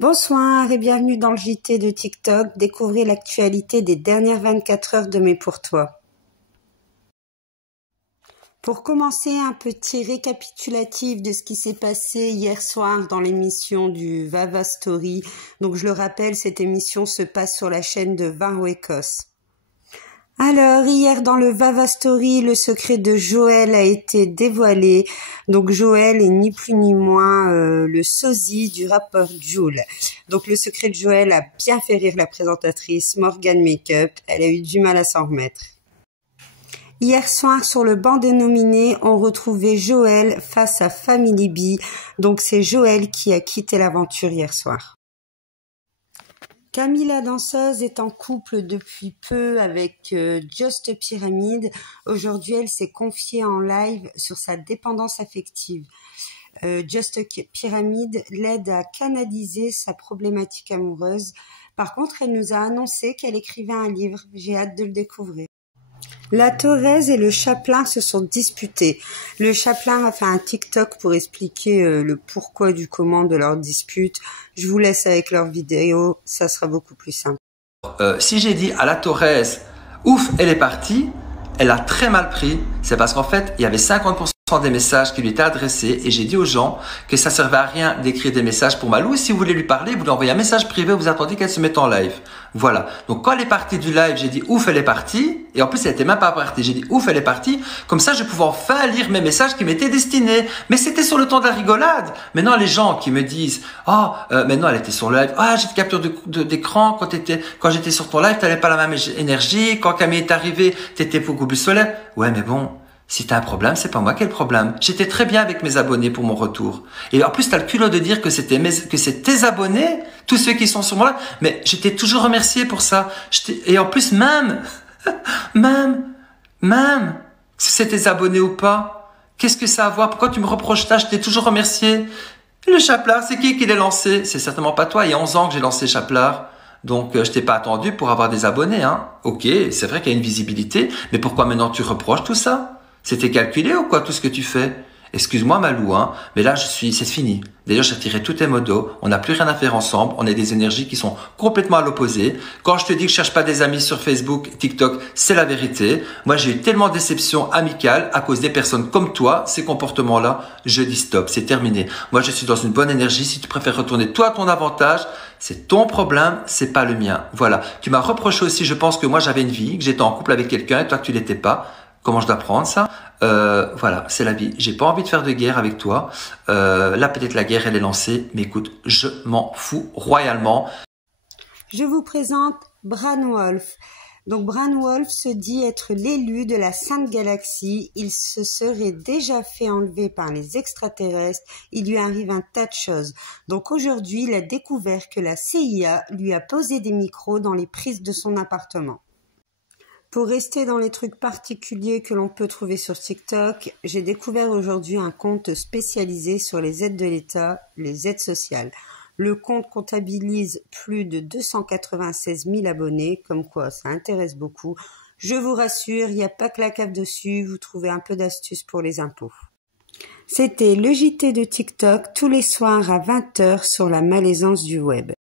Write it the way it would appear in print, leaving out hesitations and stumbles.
Bonsoir et bienvenue dans le JT de TikTok. Découvrez l'actualité des dernières 24 heures de Mai pour toi. Pour commencer, un petit récapitulatif de ce qui s'est passé hier soir dans l'émission du Vava Story. Donc je le rappelle, cette émission se passe sur la chaîne de Varwekos. Alors, hier dans le Vava Story, le secret de Joël a été dévoilé. Donc Joël est ni plus ni moins le sosie du rappeur Jul. Donc le secret de Joël a bien fait rire la présentatrice Morgan Makeup. Elle a eu du mal à s'en remettre. Hier soir, sur le banc des nominés, on retrouvait Joël face à Family B. Donc c'est Joël qui a quitté l'aventure hier soir. Camille la danseuse est en couple depuis peu avec Just Pyramid. Aujourd'hui, elle s'est confiée en live sur sa dépendance affective. Just Pyramid l'aide à canaliser sa problématique amoureuse. Par contre, elle nous a annoncé qu'elle écrivait un livre. J'ai hâte de le découvrir. La Thorez et le Chaplin se sont disputés. Le Chaplin a fait un TikTok pour expliquer le pourquoi du comment de leur dispute. Je vous laisse avec leur vidéo, ça sera beaucoup plus simple. Si j'ai dit à la Thorez, ouf, elle est partie, elle a très mal pris. C'est parce qu'en fait, il y avait 50% des messages qui lui étaient adressés et j'ai dit aux gens que ça servait à rien d'écrire des messages pour Malou. Si vous voulez lui parler, vous lui envoyez un message privé, vous attendez qu'elle se mette en live. Voilà. Donc quand elle est partie du live, j'ai dit ouf, elle est partie. Et en plus, elle était même pas partie. J'ai dit ouf, elle est partie. Comme ça, je pouvais enfin lire mes messages qui m'étaient destinés. Mais c'était sur le ton de la rigolade. Maintenant, les gens qui me disent maintenant elle était sur le live. Ah, j'ai fait capture d'écran quand j'étais sur ton live, t'avais pas la même énergie. Quand Camille est arrivée, t'étais beaucoup plus solaire. Ouais, mais bon. Si t'as un problème, c'est pas moi qui ai le problème. J'étais très bien avec mes abonnés pour mon retour. Et en plus, t'as le culot de dire que c'est tes abonnés, tous ceux qui sont sur moi. Mais j'étais toujours remercié pour ça. Et en plus, même, si c'est tes abonnés ou pas, qu'est-ce que ça a à voir? Pourquoi tu me reproches ça? Je t'ai toujours remercié. Le Chaplard, c'est qui l'a lancé? C'est certainement pas toi. Il y a 11 ans que j'ai lancé Chaplard. Donc, je t'ai pas attendu pour avoir des abonnés, hein. Ok, c'est vrai qu'il y a une visibilité. Mais pourquoi maintenant tu reproches tout ça? C'était calculé ou quoi tout ce que tu fais? Excuse-moi Malou, hein, mais là c'est fini. D'ailleurs, j'ai retiré tous tes modos, on n'a plus rien à faire ensemble, on a des énergies qui sont complètement à l'opposé. Quand je te dis que je cherche pas des amis sur Facebook, TikTok, c'est la vérité. Moi, j'ai eu tellement de déceptions amicales à cause des personnes comme toi, ces comportements-là, je dis stop, c'est terminé. Moi, je suis dans une bonne énergie, si tu préfères retourner toi à ton avantage, c'est ton problème, c'est pas le mien. Voilà. Tu m'as reproché aussi, je pense que moi j'avais une vie, que j'étais en couple avec quelqu'un et toi que tu l'étais pas. Comment je dois prendre ça? Voilà, c'est la vie. J'ai pas envie de faire de guerre avec toi. Là, peut-être la guerre, elle est lancée. Mais écoute, je m'en fous royalement. Je vous présente Bran Wolf. Donc Bran Wolf se dit être l'élu de la Sainte Galaxie. Il se serait déjà fait enlever par les extraterrestres. Il lui arrive un tas de choses. Donc aujourd'hui, il a découvert que la CIA lui a posé des micros dans les prises de son appartement. Pour rester dans les trucs particuliers que l'on peut trouver sur TikTok, j'ai découvert aujourd'hui un compte spécialisé sur les aides de l'État, les aides sociales. Le compte comptabilise plus de 296 000 abonnés, comme quoi ça intéresse beaucoup. Je vous rassure, il n'y a pas que la cave dessus, vous trouvez un peu d'astuces pour les impôts. C'était le JT de TikTok tous les soirs à 20 h sur la malaisance du web.